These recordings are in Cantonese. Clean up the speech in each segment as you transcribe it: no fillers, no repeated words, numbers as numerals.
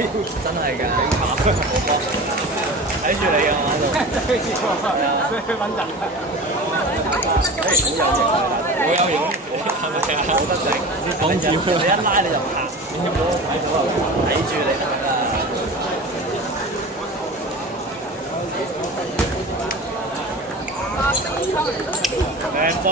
真係㗎，睇住你啊！我喺度，穩陣。好有型，係咪啊？好得整，講笑，你一拉你就拍，入咗睇到啊，睇住你得㗎。靚波！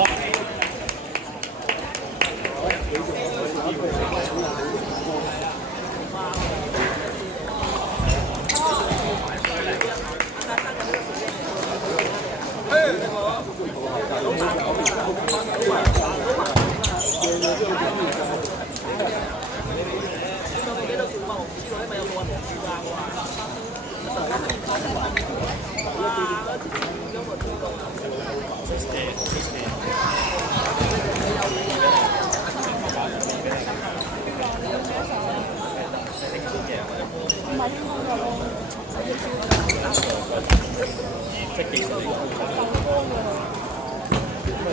即係技術呢個咁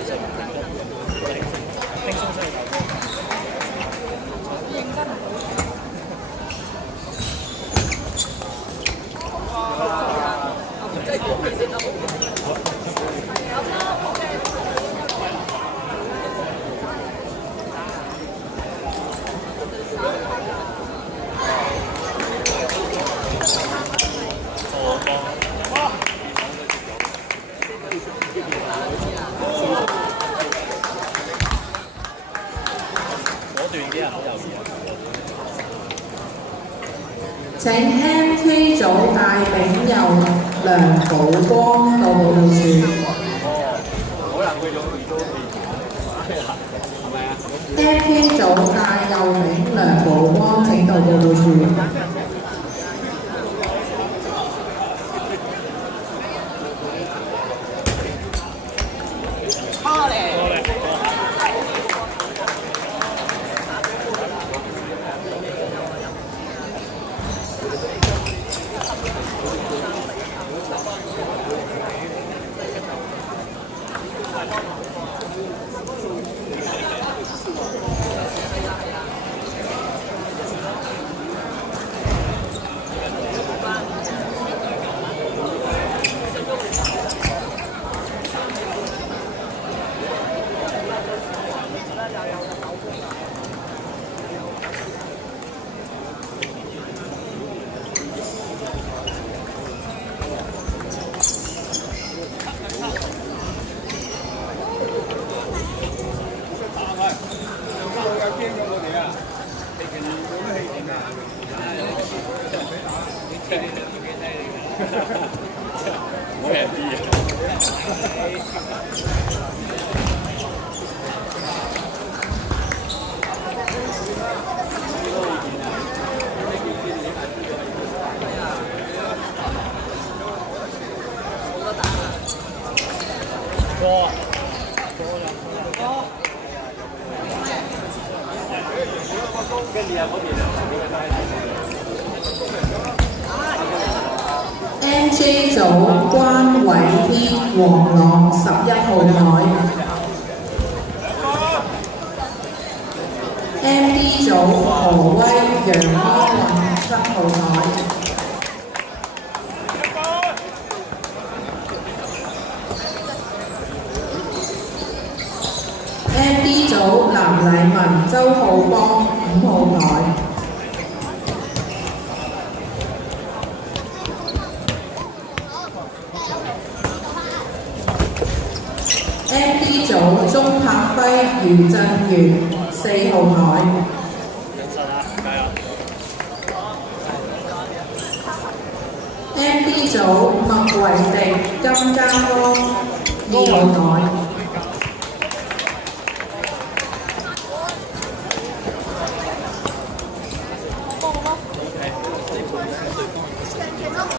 就輕鬆聲嘅認真請 MK 組大丙由梁寶光到報道處。MK 組大右丙梁寶光請到報道處。冇人啲嘢。過。跟住啊嗰邊MJ 組關偉軒、黃朗11號台。MD 組何威、楊安雲7號台。MD 組藍禮文、周浩邦5號台。MD 組鍾柏輝、余振源4號台。MD 組麥維迪、金家安2號台。